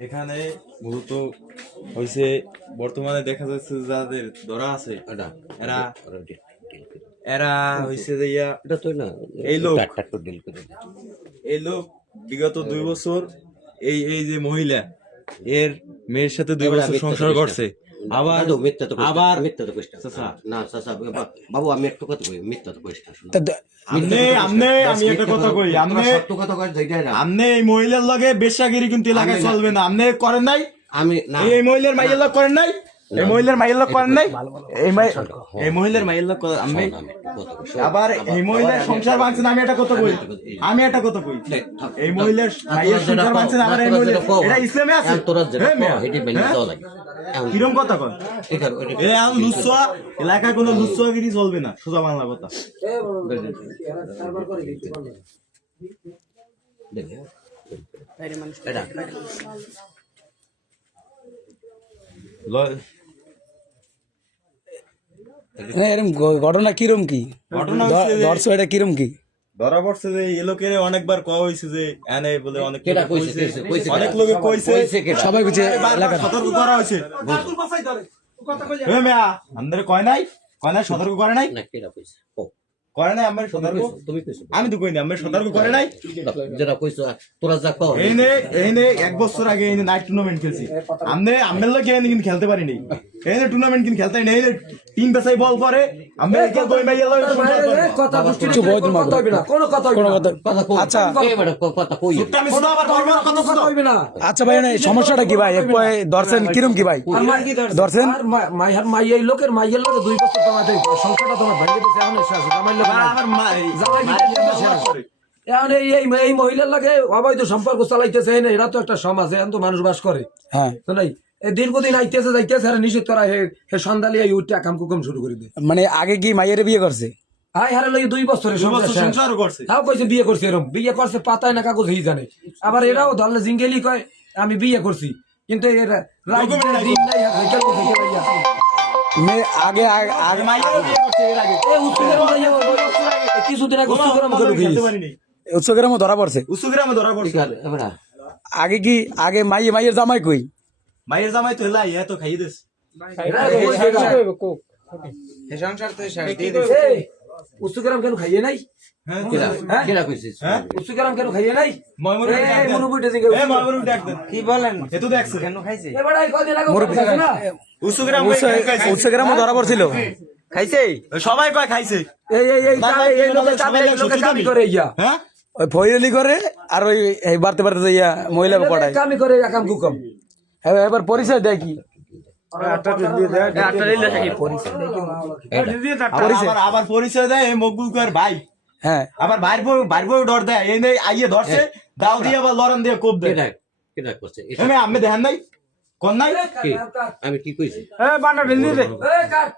এখানে মূলত হয়েছে বর্তমানে দেখা যাচ্ছে যাদের ধরা আছে এরা এরা হয়েছে যে ইয়া এটা তো না এই লোক। এই লোক বিগত দুই বছর এই এই যে মহিলা এর মেয়ের সাথে দুই বছর সংসার করছে আবার মিথ্যা তো আবার মিথ্যা তো কইস না। চাচা। না চাচা বা- বাবু আমি একটু কথা কই মিথ্যা তো কইস না শোনো। তা দ- আমনে আমনে আমি একটা কথা কই আমনে সত্য কথা কই যেটাই না। আমনে এই মহিলার লগে বেশাগিরি কিন্তু এলাকায় চলবে না আমনে করেন নাই আমি না এই মহিলার মাইয়ের লোক করেন নাই এই মহিলার মাইয়ের লোক করেন নাই? এই এই মহিলার মাইয়ের লোক আমি। আবার এই মহিলার সংসার ভাঙছেন আমি একটা কথা কই আমি একটা কথা কই এই মহিলার মাইয়ের সংসার কও, ভাঙছেন আবার এই কও, এটা ইসলামে আছে। তোরা যেটা হ্যাঁ, মেনে হ্যাঁ? লাগে। কিরম কথা কন? এ এলাকায় কোনো লুচ্ছাগিরি চলবে না সোজা বাংলা কথা। দেখে। এটা। ল- না, ঘটনা কিরম কি? ঘটনা ধরছো এটা কিরম কি? ধরা পড়ছে যে এই লোকের অনেকবার কওয়া হয়েছে যে এনে বলে অনেক কইছে, কইছে, কইছে, কইছে অনেক লোকে কইছে। কইছে সবাই বারবার সতর্ক করা হয়েছে আমাদের কয় নাই? কয় নাই? সতর্ক করে নাই? না, কেডা কইছে? কও। করে নাই আমার সতর্ক? তুমি কইছো। আমি তো কই না আমার সতর্ক করে নাই। যেটা কইছো, তোরা যা কও, এই নে এই নে এক বছর আগে এই নাইট টুর্নামেন্ট খেলছি। আমনে আমনের লোকে কিন্তু খেলতে পারিনি। এই টুর্নামেন্ট কিন্তু খেলতে নেই বল করে কথা না। কোনো কথা কোনো কথা আচ্ছা। এই বেটা, ক- কথা কই। আমি শুনো আবার ধর্ম কোনো কথা হইবে না। আচ্ছা ভাই সমস্যাটা কি ভাই? এক পয়ে ধরছেন কিরম কি ভাই? মাই- মাই এই লোকের লোকে দুই বছর তোমাদের সংসারটা তোমার ভেঙে দিয়েছে এখন শেষ আমার লোক আমার মা জামাই বিটাই এখন এই মহিলার লাগে অবৈধ সম্পর্ক চালাইতেছে এরা তো একটা সমাজ এখন তো মানুষ বাস করে। হ্যাঁ। তো নাই? এ দীর্ঘদিন আইতেছে যাইতেছে আর নিষেধ করা হে হে সন্ধ্যালি এই উঠে কাম কুকম শুরু করে দেয়। মানে আগে কি মাইয়ের বিয়ে করছে? হারে লই দুই বছরের সংসার করছে। তাও কইছে বিয়ে করছে এরকম বিয়ে করছে পাতায় না কাগজ হই জানে। আবার এরাও ধরলে জিঙ্গেলি কয় আমি বিয়ে করছি। কিন্তু এরা রাত দিন নাই হাইকেল করছে কে ভাইয়া আগে আগে আগে বিয়ে করছে এর আগে। এ উত্তরের মাইয়া কিছুদিন আগে উত্তরের মধ্যে ঢুকিয়েছে পারিনি। ধরা পড়ছে। উসুগ্রামে ধরা পড়ছে। আগে কি আগে মাইয়ে মাইয়ের জামাই কই? মায়ের জামাই তো হেলা ইয়া তো খাইয়ে দিস হ্যাঁ? হ্যাঁ? হ্যাঁ? কেন খাইয়ে নাই কি বলেন কেন খাইছে ধরা পড়ছিল সবাই কয় খাইছে এই এই এই এই এই লোকে চাবে এই লোকে কামি করে ইয়া হ্যাঁ ওই ফয়রালি করে আর ওই বাড়তে বাড়তে যাইয়া মহিলা পড়ায় কামি করে একাম কুকম হ্যাঁ এবার পরিচয় দেয় কি? আবার আবার- আবার পরিচয় দেয় এই মকবুল কর ভাই। হ্যাঁ। আবার বাইর বউ বাইর বউ ডর দেয়। এই নেই আইয়ে ধরছে দাও দিয়ে আবার লড়ন দিয়ে কোপ দেয়। করছে? আমি দেখেন নাই? কোন নাই? কি? আমি কি কইছি? এই কাট।